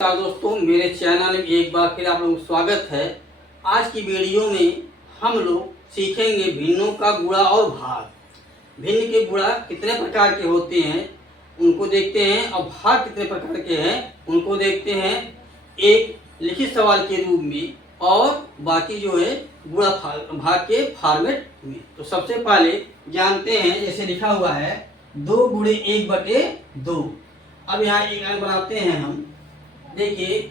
नमस्कार दोस्तों, मेरे चैनल में एक बार फिर आप लोगों का स्वागत है। आज की वीडियो में हम लोग सीखेंगे भिन्नों का गुणा और भाग। भिन्न के गुणा कितने प्रकार के होते हैं उनको देखते हैं और भाग कितने प्रकार के हैं उनको देखते हैं, एक लिखित सवाल के रूप में और बाकी जो है गुणा भाग के फॉर्मेट में। तो सबसे पहले जानते हैं, जैसे लिखा हुआ है 2 गुणे 1/2। अब यहाँ एक अंक बनाते हैं हम। देखिए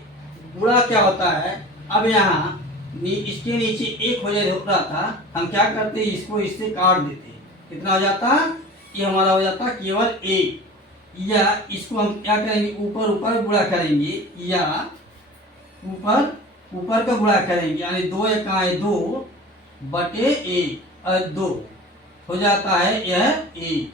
गुणा क्या होता है। अब यहाँ इसके नीचे एक हो जाता था, हम क्या करते इसको इससे काट देते, कितना हो जाता, ये हमारा हो जाता केवल एक। या इसको हम क्या करेंगे, ऊपर ऊपर गुणा करेंगे या ऊपर ऊपर का गुणा करेंगे, यानी 2 एकाएं 2/1 2 हो जाता है यह 1।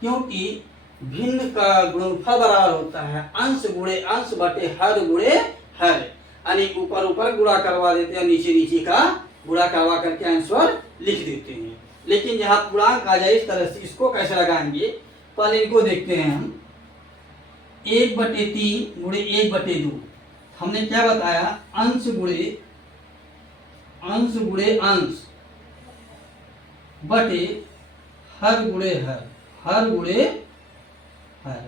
क्योंकि भिन्न का गुणनफल बराबर होता है अंश गुणे अंश बटे हर गुणे हर, यानी ऊपर ऊपर गुणा करवा देते हैं, नीचे नीचे का गुणा करवा करके आंसर लिख देते हैं। लेकिन यहाँ पूर्णांक आ जाए इस तरह से, इसको कैसे लगाएंगे पहले इनको देखते हैं हम। 1/3 गुणे 1/2 हमने क्या बताया, अंश गुणे अंश बटे हर गुणे हर गुणे हर,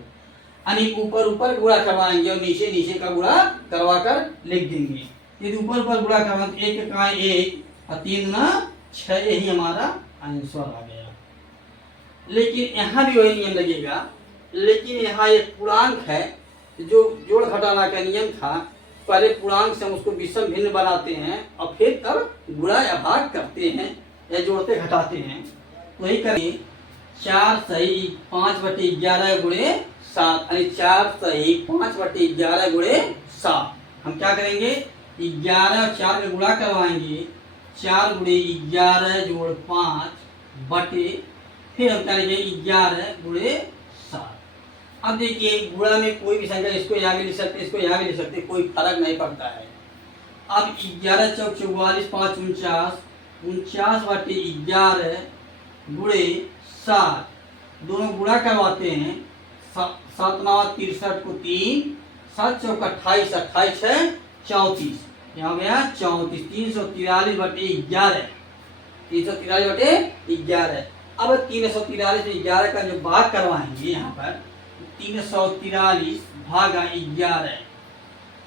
यानी ऊपर ऊपर गुणा करवाएंगे और नीचे नीचे का गुणा करवा कर लिख देंगे। यदि ऊपर ऊपर गुणा करवाएं 1 एकाएं 1 और 3 गुना 6, यही हमारा आंसर आ गया। लेकिन यहाँ भी वही नियम लगेगा, लेकिन यहाँ एक पूर्णांक है जो जोड़ घटाना का नियम था। पहले पूर्णांक से हम उसको विषम भिन्न बनाते हैं और फिर तब गुणा या भाग करते हैं या जोड़ते घटाते हैं। वही करिए 4 सही 5/11 गुणे 7, यानी 4 सही 5/11 गुणे 7। हम क्या करेंगे, 11 और 4 का गुणा करवाएंगे, 4 गुणे 11 जोड़ 5 बटे, फिर हम करेंगे 11 गुणे 7। अब देखिए गुणा में कोई भी संख्या, इसको यहाँ भी लिख सकते, इसको यहाँ भी लिख सकते, कोई फर्क नहीं पड़ता है। अब 11 चौक 44 5 49 49/11 गुणे 7, दोनों गुणा करवाते हैं। 7 9 63 को 3, 7 चौक 28 28 है 34, यहाँ गया 34, 343/11 343/11। अब 343 में 11 का जो भाग करवाएंगे, यहाँ पर 343 भागा 11,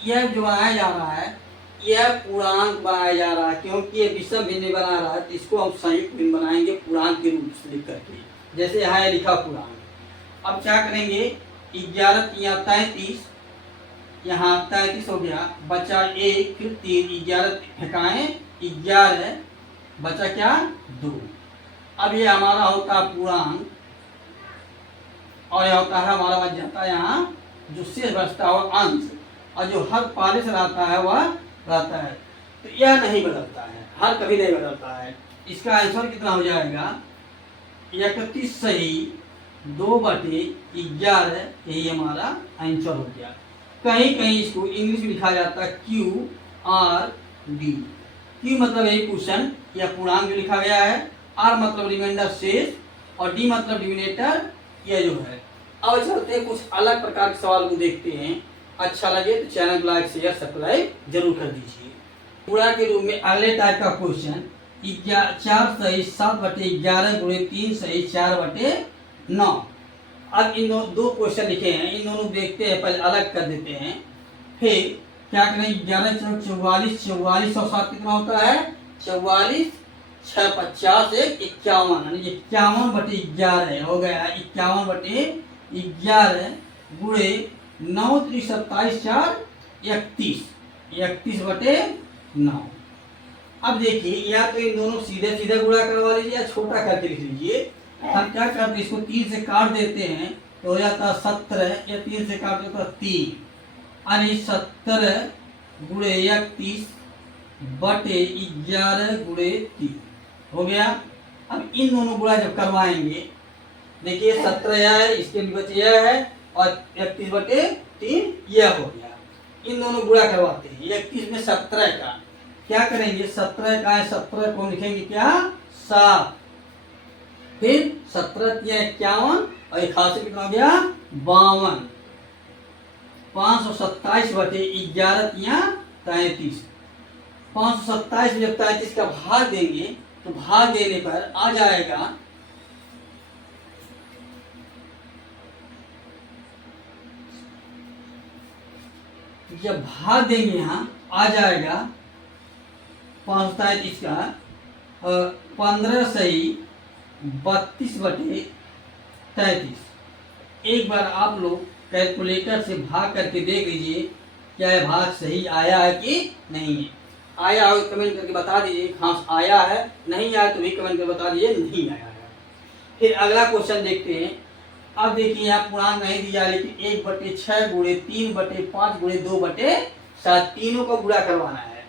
यह जो बनाया जा रहा है यह पूर्णांक बनाया जा रहा है, क्योंकि ये विषम भिन्न बना रहा है तो इसको हम संयुक्त भिन्न बनाएंगे पूर्णांक के रूप से लिख करके, जैसे यहाँ है लिखा पूर्णांक। अब क्या करेंगे, 11 3 33, यहाँ 33 हो गया, बचा 1 फिर 3, 11 फेंकाएं 11 बचा क्या 2। अब ये हमारा होता है पूर्णांक और यह होता है हमारा बच जाता है यहाँ जो शेष बचता है अंश, और जो हर पहले से रहता है वह रहता है। तो यह नहीं बदलता है, हर कभी नहीं बदलता है। इसका आंसर कितना हो जाएगा, 31 सही 2/11, यही हमारा आंसर हो गया। कहीं कहीं इसको इंग्लिश में लिखा जाता है QRD। Q मतलब यही क्वेश्चन या पूर्णांक जो लिखा गया है, R मतलब रिमाइंडर शेष और D मतलब डिविनेटर, यह जो है। अब चलते हैं कुछ अलग प्रकार के सवाल को देखते हैं। अच्छा लगे तो चैनल को लाइक शेयर सब्सक्राइब जरूर कर दीजिए। गुणा के रूप में अगले टाइप का क्वेश्चन, 4 सही 7/11 गुणे 3 सही 4/9। अब इन दो क्वेश्चन लिखे हैं, इन दोनों देखते हैं, पहले अलग कर देते हैं। फिर क्या करें, 11 चौक 44 44 और 7 कितना होता है 44, 6 50 1 51, यानी 51/11 हो गया। 51/11 गुणे 9 3 27 4 31 31/9। अब देखिए या तो इन दोनों सीधे सीधे गुणा करवा लीजिए या छोटा करके लिख लीजिए। हम क्या करते हैं, इसको 3 से काट देते हैं तो हो जाता है 17, या 3 से काट देता है 3, यानी 17 गुणे 31 बटे 11 गुणे 3 हो गया। अब इन दोनों गुणा जब करवाएंगे, देखिए 17 यह है, इसके भी बचे यह है, और 31/3 यह हो गया। इन दोनों गुणा करवाते हैं, 31 में 17 का क्या करेंगे, 17 का है, 17 को लिखेंगे क्या 7, फिर 17 × 51 और 81 कितना हो गया 52, 527/11 527 में जब 33 का भाग देंगे तो भाग देने पर आ जाएगा जब भाग देंगे यहाँ आ जाएगा 533 का 15 सही 32/33। एक बार आप लोग कैलकुलेटर से भाग करके देख लीजिए क्या यह भाग सही आया है कि नहीं है। आया हो कमेंट करके बता दीजिए, हाँ आया है, नहीं आया तो भी कमेंट करके बता दीजिए नहीं आया है। फिर अगला क्वेश्चन देखते हैं। अब देखिए यहाँ पूर्णांक नहीं दिया, लेकिन 1/6 गुणे 3/5 गुणे 2/7 तीनों को गुणा करवाना है।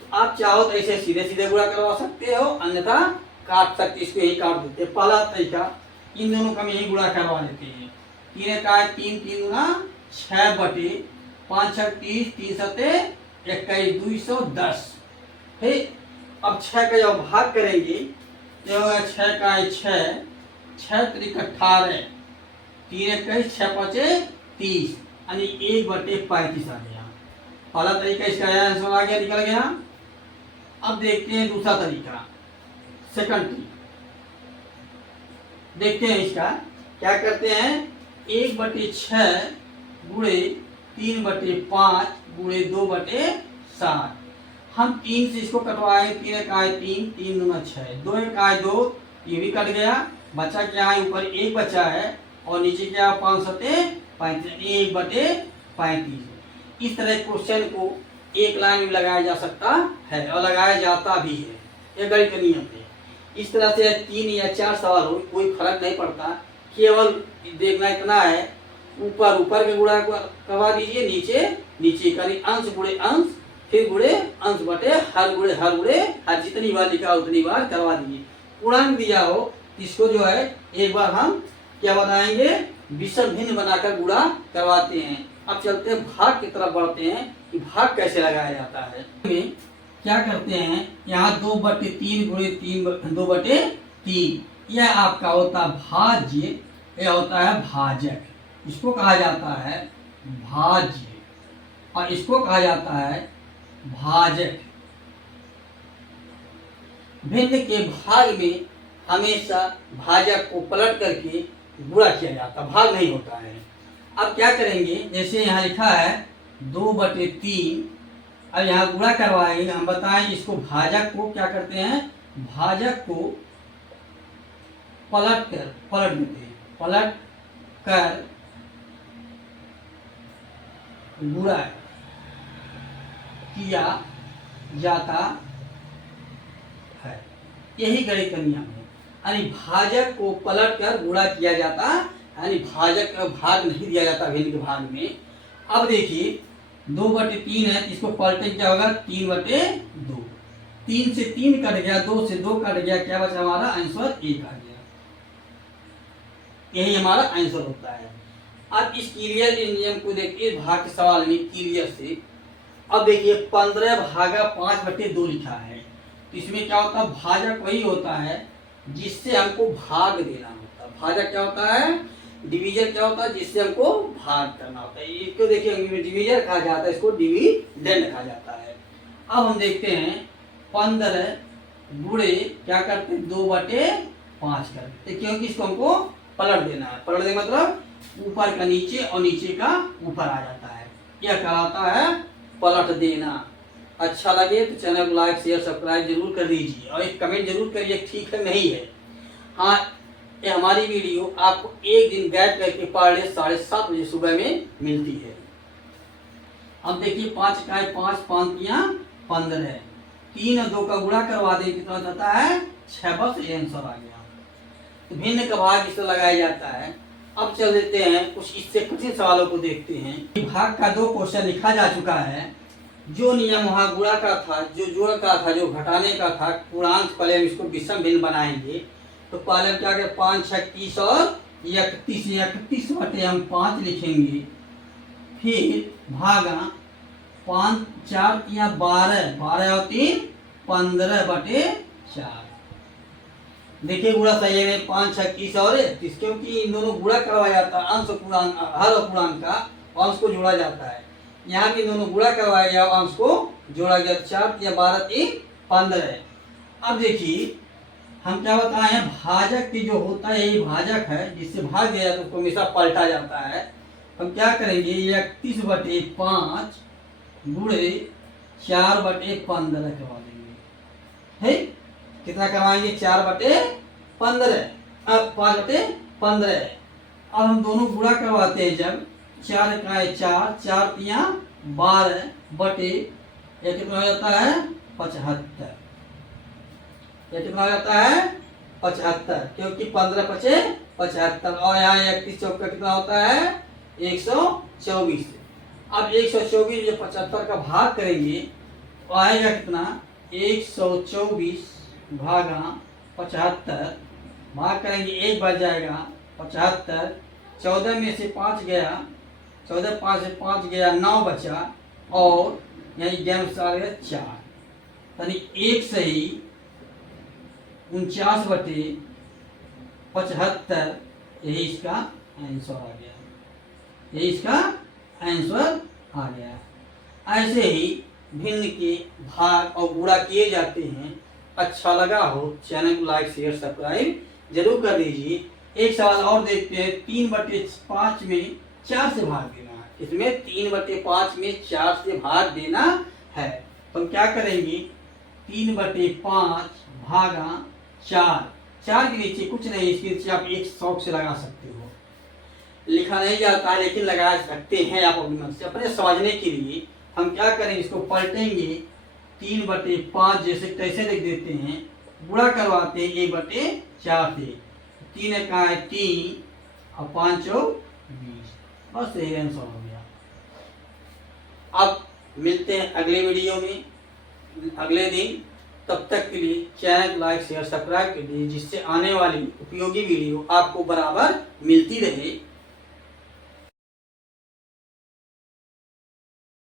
तो आप चाहो तो ऐसे सीधे सीधे गुणा करवा सकते हो, अन्यथा काट सकते, इसको यही काट देते हैं। पहला तरीका इन दोनों का हम यही गुणा करवा लेते हैं। 3 का 3 3 गुना 6/5 6 30 3 7 21 210। फिर अब 6 का जब भाग करेंगे तो होगा 6 का 6 6 3 18 3 21 6 5 30 यानी 1/35 आ गया। पहला तरीका इसका आंसर आ गया, निकल गया। अब देखते हैं दूसरा तरीका, सेकंड ट्रिक देखते हैं। इसका क्या करते हैं 1/6 गुणे 3/5 गुणे 2/7। हम 3 से इसको कटवाएंगे। 3 का 3 3 दूना 6 2 का 2 ये भी कट गया, बचा क्या है ऊपर 1 बचा है और नीचे क्या 5 7 35 1/35। इस तरह क्वेश्चन को एक लाइन में लगाया जा सकता है और लगाया जाता भी है, यह गणित का नियम है। इस तरह से 3 या 4 सवाल हो कोई फर्क नहीं पड़ता, केवल देखना इतना है ऊपर ऊपर के गुणा करवा दीजिए, नीचे नीचे का अंश गुणे अंश फिर गुणे अंश बटे हर गुणे हर जितनी बार लिखा उतनी बार करवा दीजिए। पूर्णांक दिया हो इसको जो है एक बार हम क्या बनाएंगे विषम भिन्न बनाकर गुणा करवाते हैं। अब चलते हैं भाग की तरफ बढ़ते हैं कि भाग कैसे लगाया जाता है। क्या करते हैं यहाँ 2/3 गुणे 2/3 यह आपका होता है भाज्य, यह होता है भाजक, इसको कहा जाता है भाज्य और इसको कहा जाता है भाजक। भिन्न के भाग में हमेशा भाजक को पलट करके गुणा किया जाता, भाग नहीं होता है। अब क्या करेंगे जैसे यहाँ लिखा है 2/3, अब यहाँ गुणा करवाएंगे। हम बताएं इसको भाजक को क्या करते हैं, भाजक को पलट देते हैं, पलट कर गुणा किया जाता है, यही गणित का नियम है। यानी भाजक को पलट कर गुणा किया जाता, यानी भाजक का भाग नहीं दिया जाता भिन्न के भाग में। अब देखिए 2/3 है, इसको पलटे क्या होगा 3/2, 3 से 3 कट गया, 2 से 2 कट गया, क्या बचा हमारा आंसर 1 आ गया। यही हमारा आंसर होता है। अब इस क्लियर नियम को देखिए भाग के सवाल में क्लियर से। अब देखिए 15 भागा 5/2 लिखा है, तो इसमें क्या होता है भाजक वही होता है जिससे हमको भाग देना होता है। भाजक क्या होता है, डिवीजन क्या होता है जिससे हमको भाग करना होता है। इसको देखिए अंग्रेजी में डिवीजन कहा जाता है, इसको डिविडेंड कहा जाता है। अब हम देखते हैं 15 गुणे क्या करते 2/5 करते, क्योंकि इसको हमको पलट देना है। पलट देना मतलब ऊपर का नीचे और नीचे का ऊपर आ जाता है, यह कहलाता है पलट देना। अच्छा लगे तो चैनल को लाइक शेयर सब्सक्राइब जरूर कर दीजिए और एक कमेंट जरूर करिए ठीक है नहीं है। हाँ ये हमारी वीडियो आपको एक दिन बैठ करके पढ़ ले 7:30 बजे सुबह में मिलती है। अब देखिए 5 का 5 5 किया 15, 3 और 2 का गुणा करवा दे कितना जाता है 6, बस ये आंसर आ गया। तो भिन्न का भाग इससे लगाया जाता है। अब चल देते हैं कुछ इससे कठिन सवालों को देखते हैं। भाग का 2 क्वेश्चन लिखा जा चुका है। जो नियम वहाँ गुणा का था, जो जोड़ का था, जो घटाने का था, पूर्णांक पहले हम इसको विषम भिन्न बनाएंगे। तो पहले हम क्या करें 5 6 30 और 31 बटे हम 5 लिखेंगे, फिर भागा 5 4 या 12 और 3 15/4। देखिए गुणा सही है 5 6 30 और 31, क्योंकि इन दोनों गुणा करवाया जाता है अंश पूर्णांक हर पूर्णांक का, अंश को जोड़ा जाता है। यहाँ भी दोनों गुणा करवाया गया, अंश को जोड़ा गया। 4 या 12 3 15। अब देखिए हम क्या बताए हैं, भाजक की जो होता है यही भाजक है, जिससे भाग गया तो उसको हमेशा पलटा जाता है। हम क्या करेंगे, 31/5 गुणे 4/15 करवा देंगे। है कितना करवाएंगे, 4/15, अब 5/15। अब हम दोनों गुणा करवाते हैं, जब 4 का है 4, 4 तिया 12 बटे ये कितना हो जाता है 75। ये कितना हो जाता है 75, क्योंकि 15 पचे 75 और यहाँ 31 चौका कितना होता है 124। अब 124 जो 75 का भाग करेंगे तो आएगा कितना, 124 भागा 75, भाग करेंगे 1 बच जाएगा 75। 14 में से 5 गया, 14 5 से 5 गया 9 बचा, और यही ज्ञान अनुसार है 4, यानी 1 सही 49/75, यही इसका आंसर आ गया। यही इसका आंसर आ गया। ऐसे ही भिन्न के भाग और गुणा किए जाते हैं। अच्छा लगा हो चैनल को लाइक शेयर सब्सक्राइब जरूर कर दीजिए। एक सवाल और देखते हैं, 3/5 में 4 से भाग देना है। इसमें 3/5 में 4 से भाग देना है, तो हम क्या करेंगे, 3/5 भागा 4, 4 के नीचे कुछ नहीं, इसके नीचे आप एक शौक से लगा सकते हो। लिखा नहीं जाता है लेकिन लगा सकते हैं आप अपनी मन से, अपने समझने के लिए। हम क्या करेंगे, इसको पलटेंगे, 3/5 जैसे तैसे लिख देते हैं, गुणा करवाते हैं 1/4 से, 3 का है 3 और 5 20, बस यही आंसर हो गया। अब मिलते हैं अगले वीडियो में अगले दिन। तब तक के लिए चैनल लाइक शेयर सब्सक्राइब कर दीजिए, जिससे आने वाली उपयोगी वीडियो आपको बराबर मिलती रहे।